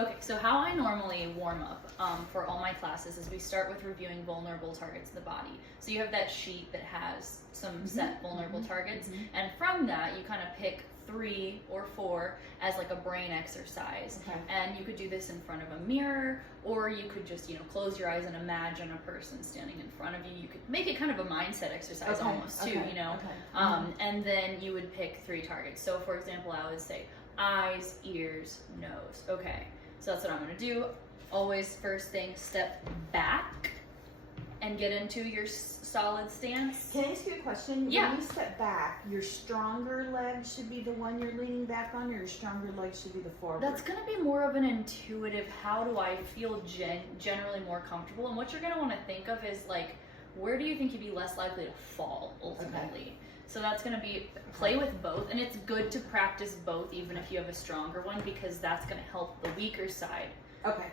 Okay, so how I normally warm up for all my classes is we start with reviewing vulnerable targets of the body. So you have that sheet that has some set vulnerable targets, and from that you kind of pick 3 or 4 as like a brain exercise. And you could do this in front of a mirror, or you could just, close your eyes and imagine a person standing in front of you. You could make it kind of a mindset exercise almost too, and then you would pick 3 targets. So for example, I would say eyes, ears, nose. Okay, so that's what I'm gonna do. Always first thing, step back and get into your solid stance. Can I ask you a question? Yeah. When you step back, your stronger leg should be the one you're leaning back on, or your stronger leg should be the forward? That's going to be more of an intuitive, how do I feel generally more comfortable? And what you're going to want to think of is like, where do you think you'd be less likely to fall ultimately? So that's going to be, play with both. And it's good to practice both, even if you have a stronger one, because that's going to help the weaker side. Okay.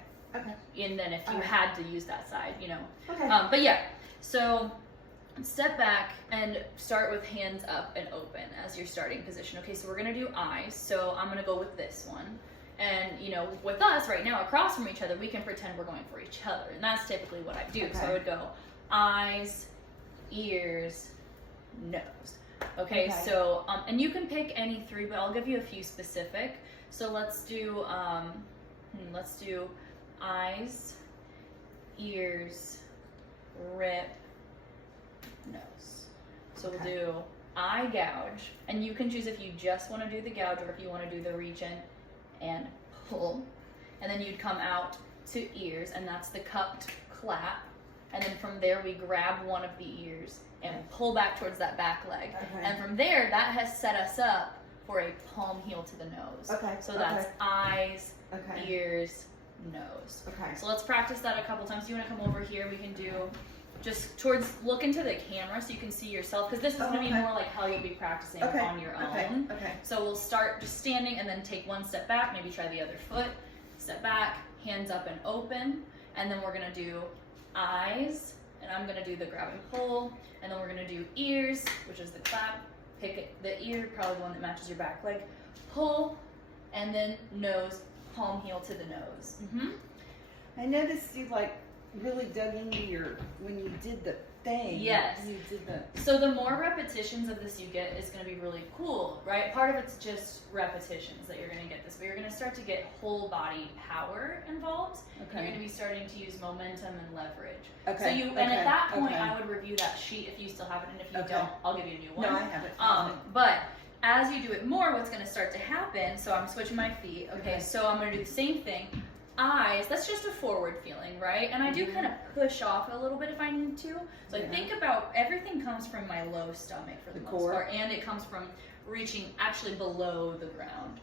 And then if you had to use that side, Okay. But yeah, so step back and start with hands up and open as your starting position. Okay, so we're gonna do eyes. So I'm gonna go with this one. And with us right now across from each other, we can pretend we're going for each other. And that's typically what I do. Okay. So I would go eyes, ears, nose. Okay. So, and you can pick any 3, but I'll give you a few specific. So let's do eyes, ears, rip, nose. So we'll do eye gouge, and you can choose if you just want to do the gouge or if you want to do the reach in and pull. And then you'd come out to ears, and that's the cupped clap. And then from there we grab one of the ears and pull back towards that back leg. And from there, that has set us up for a palm heel to the nose. So that's eyes, ears, nose. So let's practice that a couple times. You want to come over here? We can do just look into the camera so you can see yourself, because this is going to be more like how you'll be practicing on your own. So we'll start just standing and then take one step back, maybe try the other foot, step back, hands up and open, and then we're going to do eyes, and I'm going to do the grab and pull, and then we're going to do ears, which is the clap, pick the ear, probably the one that matches your back leg, pull, and then nose, palm heel to the nose. I noticed you really dug into when you did the thing. Yes. You did the. So the more repetitions of this you get is going to be really cool, right? Part of it's just repetitions that you're going to get this, but you're going to start to get whole body power involved. You're going to be starting to use momentum and leverage. So and at that point, I would review that sheet if you still have it, and if you don't, I'll give you a new one. No, I have it. But as you do it more, what's going to start to happen? So I'm switching my feet. Okay. So I'm going to do the same thing. Eyes, that's just a forward feeling, right? And I do kind of push off a little bit if I need to. So I think about everything comes from my low stomach for the most part, and it comes from reaching actually below the ground.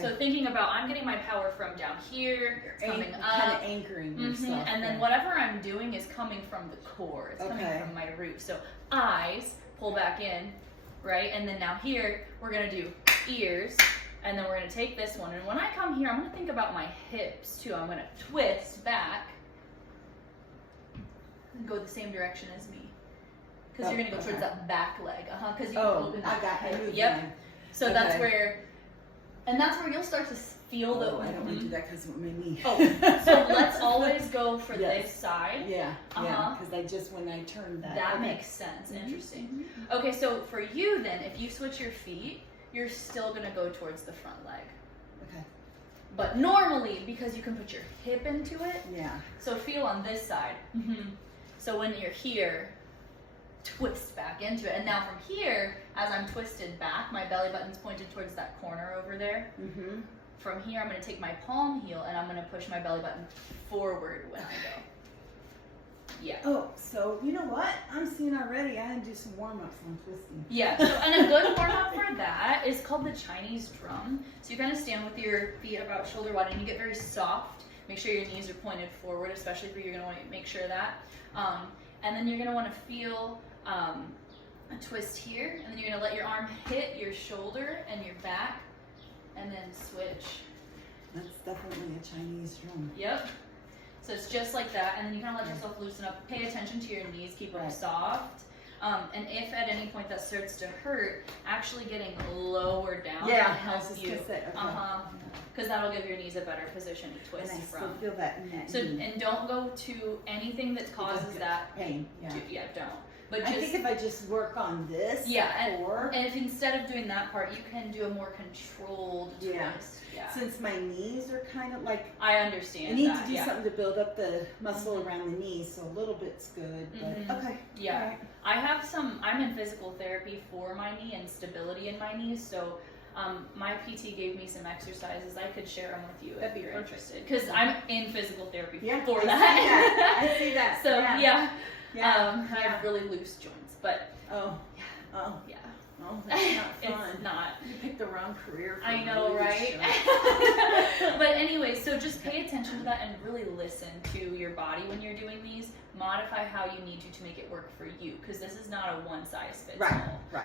So thinking about, I'm getting my power from down here, it's coming up, kind of anchoring yourself, and then whatever I'm doing is coming from the core. It's coming from my root. So eyes, pull back in, right? And then now here we're gonna do ears. And then we're going to take this one. And when I come here, I'm going to think about my hips too. I'm going to twist back and go the same direction as me. Because you're going to go towards that back leg. Because you open that hip. Yep. So that's where, and that's where you'll start to feel the. I don't want to do that because of my knee. So let's always go for this side. Because when I turned that. That makes sense. Interesting. Okay, so for you then, if you switch your feet, you're still going to go towards the front leg. But normally, because you can put your hip into it, so feel on this side. So when you're here, twist back into it. And now from here, as I'm twisted back, my belly button's pointed towards that corner over there. From here, I'm going to take my palm heel and I'm going to push my belly button forward when I go. So you know what? I'm seeing already. I had to do some warm-ups on twisting. So and a good warm-up for that is called the Chinese drum. So you kind of stand with your feet about shoulder wide and you get very soft. Make sure your knees are pointed forward, especially if you're going to want to make sure that. And then you're going to want to feel a twist here, and then you're going to let your arm hit your shoulder and your back, and then switch. That's definitely a Chinese drum. Yep. So it's just like that, and then you kind of let yourself loosen up. Pay attention to your knees, keep them soft. And if at any point that starts to hurt, actually getting lower down Yeah, can I was help just you. gonna say, okay. Because that'll give your knees a better position to And twist I still from. feel that in that So, knee. and don't go to anything that causes that. Pain, yeah. Yeah, don't. But I just think if I just work on this Yeah, before, and if instead of doing that part, you can do a more controlled Yeah. twist. Yeah. since my knees are kind of like, I I understand need that. to do yeah. something to build up the muscle around the knees, so a little bit's good, but Mhm. okay. Yeah. Alright. I have I'm in physical therapy for my knee and stability in my knees, so my PT gave me some exercises. I could share them with you That'd if be you're perfect. interested, because I'm in physical therapy Yeah, for I see that. I see that. So yeah. yeah, Yeah. I have really loose joints, but Oh. Yeah. Oh. yeah, Oh, that's not it's fun. not. You picked the wrong career. For I know, really right? sure. But anyway, so just pay attention to that and really listen to your body when you're doing these. Modify how you need to make it work for you, because this is not a one size fits Right. all. Right.